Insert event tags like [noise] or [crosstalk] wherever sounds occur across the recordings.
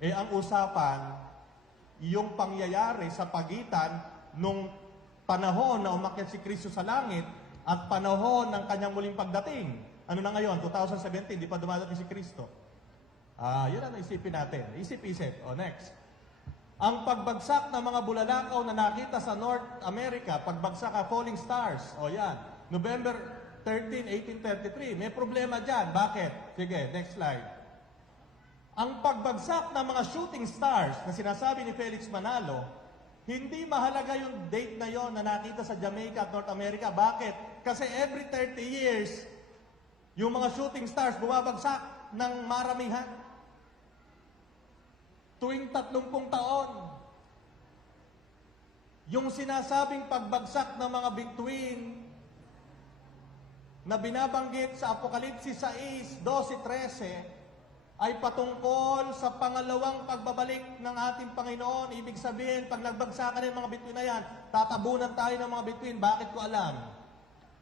Eh ang usapan, yung pangyayari sa pagitan nung panahon na umakyat si Kristo sa langit at panahon ng kanyang muling pagdating. Ano na ngayon? 2017, di pa dumadating si Kristo. Ah, yun ang isipin natin. Isip-isip. O, next. Ang pagbagsak ng mga bulalakaw na nakita sa North America, pagbagsak ng falling stars. O yan. November 13, 1833. May problema dyan. Bakit? Sige, next slide. Ang pagbagsak ng mga shooting stars na sinasabi ni Felix Manalo, hindi mahalaga yung date na yon na nakita sa Jamaica at North America. Bakit? Kasi every 30 years, yung mga shooting stars bumabagsak ng maramihan. Tuwing 30 taon, yung sinasabing pagbagsak ng mga bituin na binabanggit sa Apokalipsis 6, 12, 13 ay patungkol sa pangalawang pagbabalik ng ating Panginoon. Ibig sabihin, pag nagbagsakan ng mga bituin na yan, tatabunan tayo ng mga bituin. Bakit ko alam?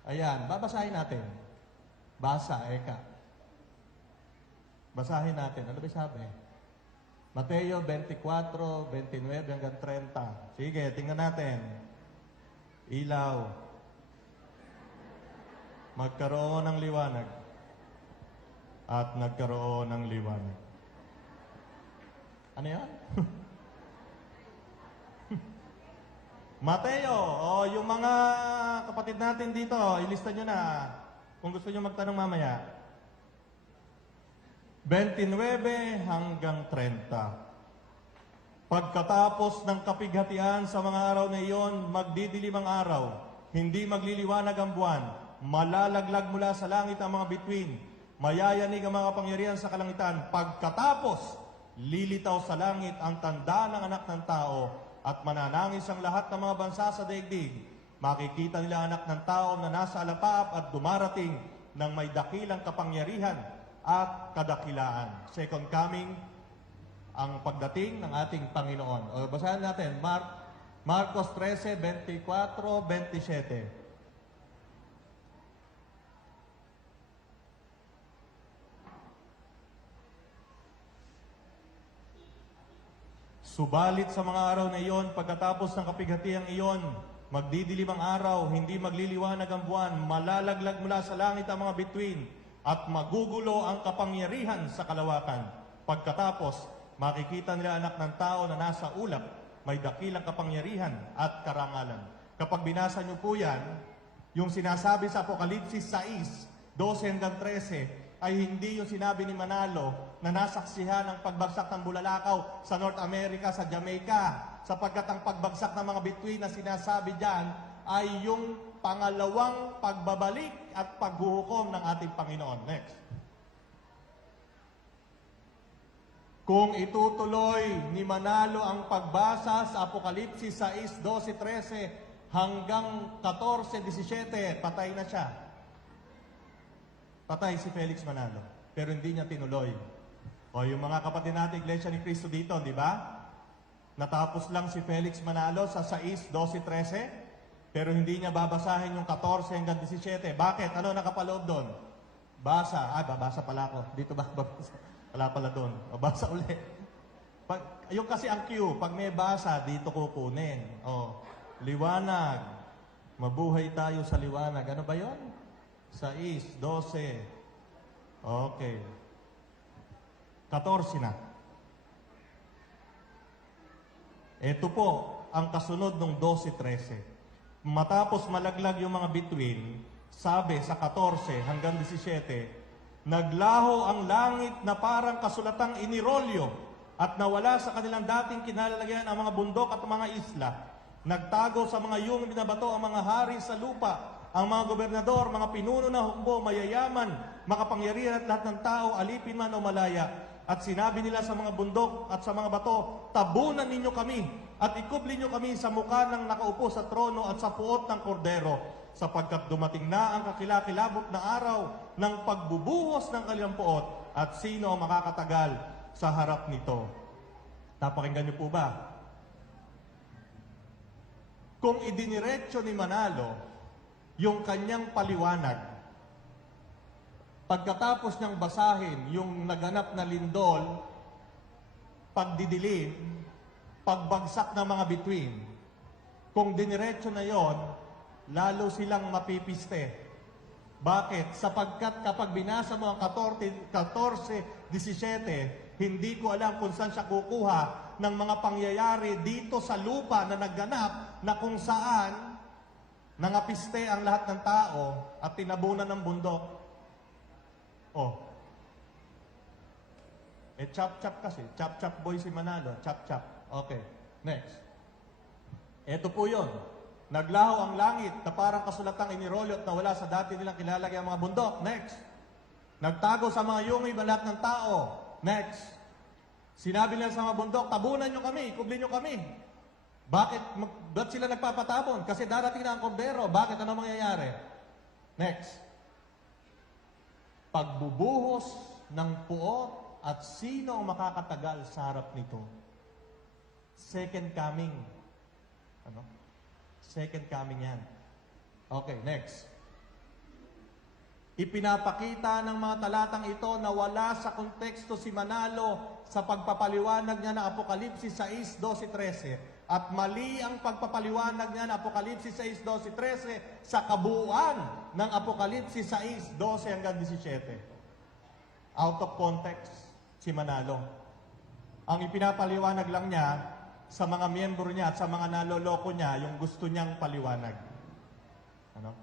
Ayan, babasahin natin. Basa, eka. Basahin natin. Ano ba sabi? Mateo 24, 29 hanggang 30. Sige, tingnan natin. Ilaw. Magkaroon ng liwanag. At nagkaroon ng liwanag. Ano yan? [laughs] Mateo, oh, yung mga kapatid natin dito, ilista nyo na. Kung gusto nyo magtanong mamaya. 29 hanggang 30. Pagkatapos ng kapighatian sa mga araw na iyon, magdidilim ang araw, hindi magliliwanag ang buwan, malalaglag mula sa langit ang mga bituin, mayayanig ang mga pangyarihan sa kalangitan. Pagkatapos, lilitaw sa langit ang tanda ng anak ng tao at mananangis ang lahat ng mga bansa sa daigdig. Makikita nila anak ng tao na nasa alapap at dumarating ng may dakilang kapangyarihan at kadakilaan. Second coming, ang pagdating ng ating Panginoon. O basahin natin, Mark, Marcos 13, 24, 27. Subalit sa mga araw na iyon, pagkatapos ng kapighatiang iyon, magdidilim ang araw, hindi magliliwanag ang buwan, malalaglag mula sa langit ang mga bituin, at magugulo ang kapangyarihan sa kalawakan. Pagkatapos, makikita nila anak ng tao na nasa ulap, may dakilang kapangyarihan at karangalan. Kapag binasa niyo po yan, yung sinasabi sa Apokalipsis 6, 12 hanggang 13, ay hindi yung sinabi ni Manalo na nasaksihan ang pagbagsak ng bulalakaw sa North America, sa Jamaica, sapagkat ang pagbagsak ng mga bituin na sinasabi diyan ay yung pangalawang pagbabalik at paghuhukom ng ating Panginoon. Next. Kung itutuloy ni Manalo ang pagbasa sa Apokalipsis 6, 12, 13 hanggang 14, 17, patay na siya. Patay si Felix Manalo. Pero hindi niya tinuloy. O yung mga kapatid natin, Iglesia ni Cristo dito, di ba? Natapos lang si Felix Manalo sa 6, 12, 13. Pero hindi niya babasahin yung 14 hanggang 17. Bakit? Ano nakapaloob doon? Basa. Ah, babasa pala ako. Dito ba? [laughs] Babasa. Wala pala doon. Babasa [laughs] uli. Pag, yung kasi ang cue, pag may basa, dito kukunin. O, liwanag. Mabuhay tayo sa liwanag. Ano ba yon? 6, 12. Okay. 14 na. Ito po ang kasunod ng 12-13. Matapos malaglag yung mga bituin, sabi sa 14 hanggang 17, naglaho ang langit na parang kasulatang inirolyo at nawala sa kanilang dating kinalalagyan ang mga bundok at mga isla. Nagtago sa mga yung binabato ang mga hari sa lupa, ang mga gobernador, mga pinuno na hukbo, mayayaman, makapangyarihan at lahat ng tao, alipin man o malaya. At sinabi nila sa mga bundok at sa mga bato, tabunan ninyo kami at ikubli nyo kami sa mukha ng nakaupo sa trono at sa puot ng kordero sapagkat dumating na ang kakilakilabot na araw ng pagbubuhos ng kanilang puot at sino ang makakatagal sa harap nito. Napakinggan niyo po ba? Kung idiniretso ni Manalo yung kanyang paliwanag Pagkatapos niyang basahin yung naganap na lindol, pagdidilim, pagbagsak ng mga bituin. Kung diniretso na yon, lalo silang mapipiste. Bakit? Sapagkat kapag binasa mo ang 14, 14, 17, hindi ko alam kung saan siya kukuha ng mga pangyayari dito sa lupa na nagganap na kung saan nangapiste ang lahat ng tao at tinabunan ng bundok. Oh. Eh, chap-chap kasi. Chap-chap boy si Manalo. Chap-chap. Okay. Next. Ito po yon. Naglaho ang langit na parang kasulatang inirolyo at nawala sa dati nilang kilalagay ang mga bundok. Next. Nagtago sa mga yungay balat ng tao. Next. Sinabi nila sa mga bundok, tabunan nyo kami, kublin nyo kami. Bakit? Mag, ba't sila nagpapatabon? Kasi darating na ang kordero. Bakit? Ano mangyayari? Next. Pagbubuhos ng puot at sino ang makakatagal sa harap nito? Second coming. Ano? Second coming yan. Okay, next. Ipinapakita ng mga talatang ito na wala sa konteksto si Manalo sa pagpapaliwanag niya ng Apokalipsis 6, 12, 13. At mali ang pagpapaliwanag niya ng Apokalipsis 6, 12, 13 sa kabuuan ng Apokalipsis 6, 12 hanggang 17. Out of context si Manalo. Ang ipinapaliwanag lang niya sa mga miyembro niya at sa mga naloloko niya yung gusto niyang paliwanag. Ano?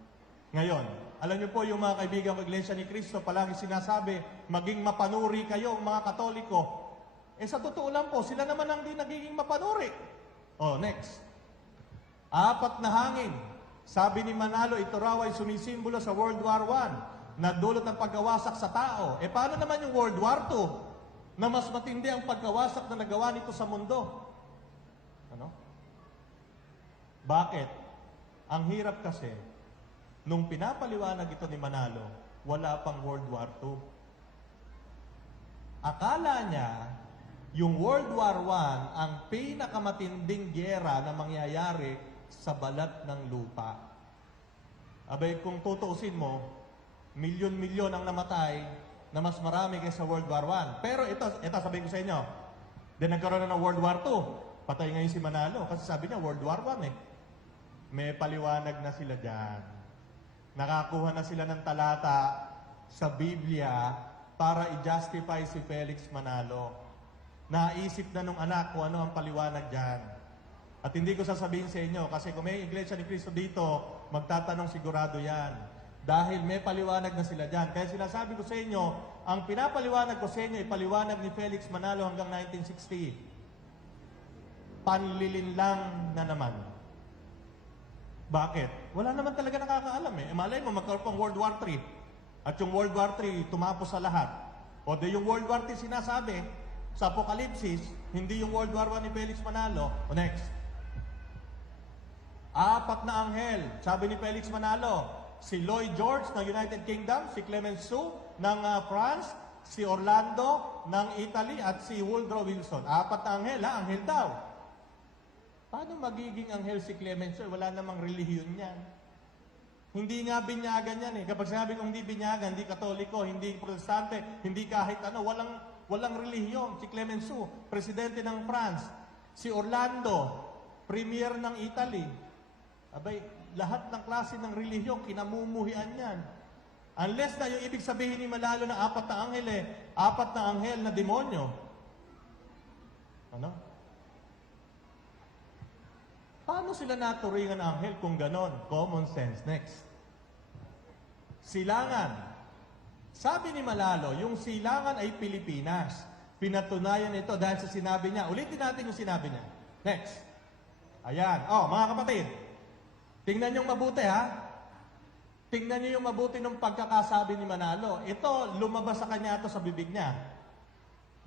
Ngayon, alam niyo po yung mga kaibigan ng Iglesia ni Cristo, palagi sinasabi, maging mapanuri kayo mga Katoliko. Eh sa totoo lang po, sila naman ang di nagiging mapanuri. Oh, next. Apat na hangin. Sabi ni Manalo, ito raw ay sumisimbolo sa World War I na dulot ng pagkawasak sa tao. Eh paano naman yung World War II na mas matindi ang pagkawasak na nagawa nito sa mundo? Ano? Bakit? Ang hirap kasi, nung pinapaliwanag ito ni Manalo, wala pang World War II. Akala niya, yung World War I ang pinakamatinding gyera na mangyayari sa balat ng lupa. Abay, kung tutuusin mo, milyon-milyon ang namatay na mas marami kaysa World War I. Pero ito, ito sabihin ko sa inyo, din nagkaroon na ng World War II. Patay ngayon si Manalo kasi sabi niya World War I eh. May paliwanag na sila dyan. Nakakuha na sila ng talata sa Biblia para i-justify si Felix Manalo. Naisip na nung anak kung ano ang paliwanag dyan. At hindi ko sasabihin sa inyo, kasi kung may Iglesia ni Cristo dito, magtatanong sigurado yan. Dahil may paliwanag na sila dyan. Kaya sinasabi ko sa inyo, ang pinapaliwanag ko sa inyo, ipaliwanag ni Felix Manalo hanggang 1960. Panlilin lang na naman. Bakit? Wala naman talaga nakakaalam eh. E malay mo, magkaroon World War III. At yung World War III, tumapos sa lahat. O de yung World War III sinasabi, sa Apokalipsis, hindi yung World War I ni Felix Manalo. O next. Apat na anghel, sabi ni Felix Manalo, si Lloyd George ng United Kingdom, si Clemenceau ng ah, France, si Orlando ng Italy, at si Woodrow Wilson. Apat na anghel, ha? Anghel daw. Paano magiging anghel si Clemenceau? Wala namang relihiyon yan. Hindi nga binyagan yan eh. Kapag sinabi kong hindi binyagan, hindi katoliko, hindi protestante, hindi kahit ano, walang, walang relihiyon. Si Clemenceau, presidente ng France. Si Orlando, premier ng Italy. Abay, lahat ng klase ng relihiyon, kinamumuhian yan. Unless na yung ibig sabihin ni Malalo na apat na anghel eh, apat na anghel na demonyo. Ano? Paano sila naturingan ng anghel kung ganon? Common sense. Next. Silangan. Sabi ni Malalo, yung silangan ay Pilipinas. Pinatunayan ito dahil sa sinabi niya. Ulitin natin yung sinabi niya. Next. Ayan. Oh, mga kapatid. Tingnan niyong mabuti ha. Tingnan niyo yung mabuti ng pagkakasabi ni Manalo. Ito, lumabas sa kanya ito sa bibig niya.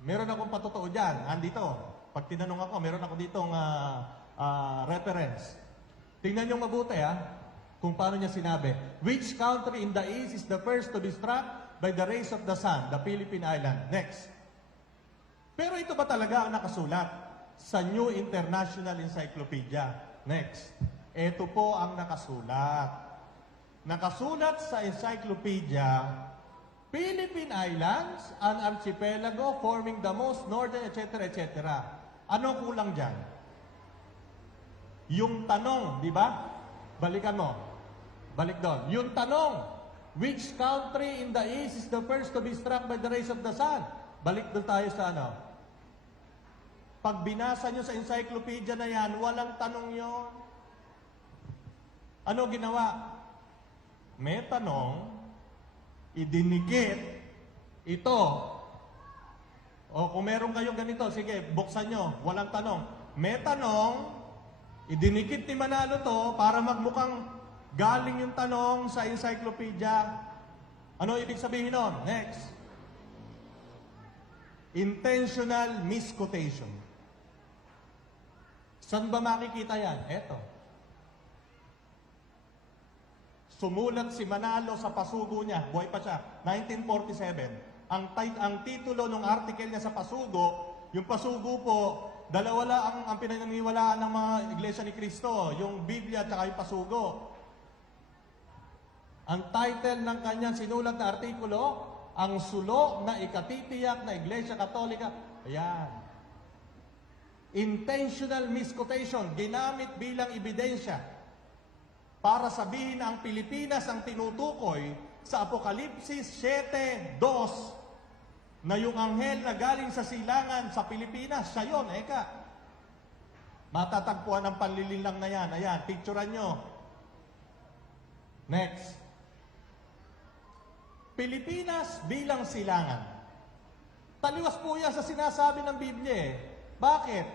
Meron akong patotoo dyan. Andito. Pag tinanong ako, meron ako ditong ah, ah, reference. Tingnan niyo mabuti ha. Kung paano niya sinabi. Which country in the east is the first to be struck by the rays of the sun? The Philippine Island. Next. Pero ito ba talaga ang nakasulat sa New International Encyclopedia? Next. Ito po ang nakasulat. Nakasulat sa encyclopedia Philippine Islands, an archipelago forming the most northern, etc., etc. Ano kulang dyan? Yung tanong, di ba? Balikan mo. Balik doon. Yung tanong, which country in the east is the first to be struck by the rays of the sun? Balik doon tayo sa ano. Pag binasa nyo sa encyclopedia na yan, walang tanong yon. Ano ginawa? May tanong, idinikit ito. O kung meron kayong ganito, sige, buksan nyo, walang tanong. May tanong, idinikit ni Manalo to para magmukhang galing yung tanong sa encyclopedia. Ano ibig sabihin nun? Next. Intentional misquotation. Saan ba makikita yan? Eto. Sumulat si Manalo sa pasugo niya, buhay pa siya, 1947. Ang, ang titulo ng article niya sa pasugo, yung pasugo po, dalawa lang ang, ang pinaniniwalaan ng mga iglesia ni Kristo, yung Biblia at yung pasugo. Ang title ng kanyang sinulat na artikulo, ang sulo na ikatitiyak na Iglesia Katolika. Ayan. Intentional misquotation, ginamit bilang ebidensya para sabihin na ang Pilipinas ang tinutukoy sa Apokalipsis 7.2 na yung anghel na galing sa silangan sa Pilipinas, siya yun, eka. Matatagpuan ng panlililang na yan. Ayan, picturean nyo. Next. Pilipinas bilang silangan. Taliwas po yan sa sinasabi ng Biblia eh. Bakit?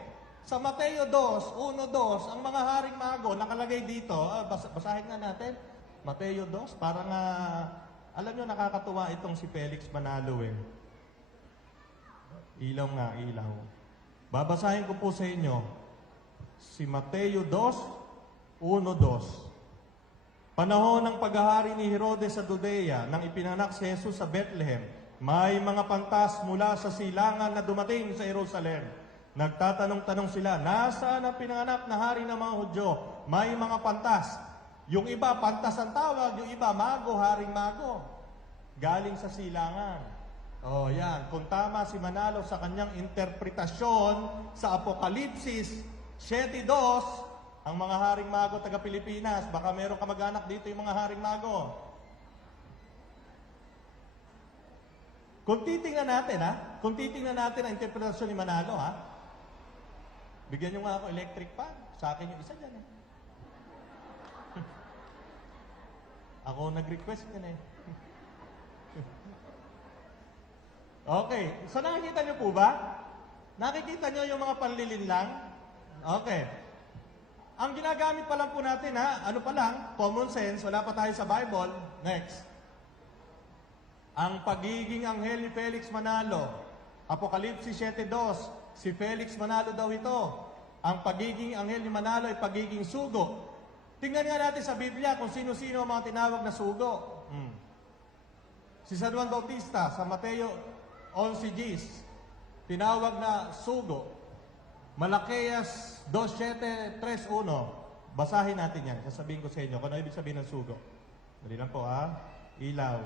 Sa Mateo 2, 1, 2, ang mga haring mago nakalagay dito, ah, bas- basahin nga natin. Mateo 2, parang ah, alam nyo nakakatuwa itong si Felix Manalo eh. Ilaw nga, ilaw. Babasahin ko po sa inyo si Mateo 2, 1, 2. Panahon ng paghahari ni Herodes sa Judea nang ipinanak si Jesus sa Bethlehem, may mga pantas mula sa silangan na dumating sa Jerusalem. Nagtatanong-tanong sila, nasaan ang pinanganak na hari ng mga Hudyo? May mga pantas. Yung iba, pantas ang tawag. Yung iba, mago, haring mago. Galing sa silangan. Oh, yan. Kung tama si Manalo sa kanyang interpretasyon sa Apokalipsis 7.2, ang mga haring mago taga Pilipinas, baka meron kamag-anak dito yung mga haring mago. Kung titingnan natin, ha? Kung titingnan natin ang interpretasyon ni Manalo, ha? Bigyan nyo nga ako electric fan. Sa akin yung isa dyan, eh. [laughs] ako nag-request yan, eh. [laughs] okay. So nakikita nyo po ba? Nakikita nyo yung mga panlilin lang? Okay. Ang ginagamit pa lang po natin ha, ano pa lang, common sense, wala pa tayo sa Bible. Next. Ang pagiging anghel ni Felix Manalo, Apokalipsis 7.2, si Felix Manalo daw ito. Ang pagiging anghel ni Manalo ay pagiging sugo. Tingnan nga natin sa Biblia kung sino-sino ang mga tinawag na sugo. Hmm. Si San Juan Bautista sa Mateo 11 Gs, tinawag na sugo. Malakias 2.7.3.1. Basahin natin yan. Sasabihin ko sa inyo kung ano ibig sabihin ng sugo. Dali lang po ha. Ilaw.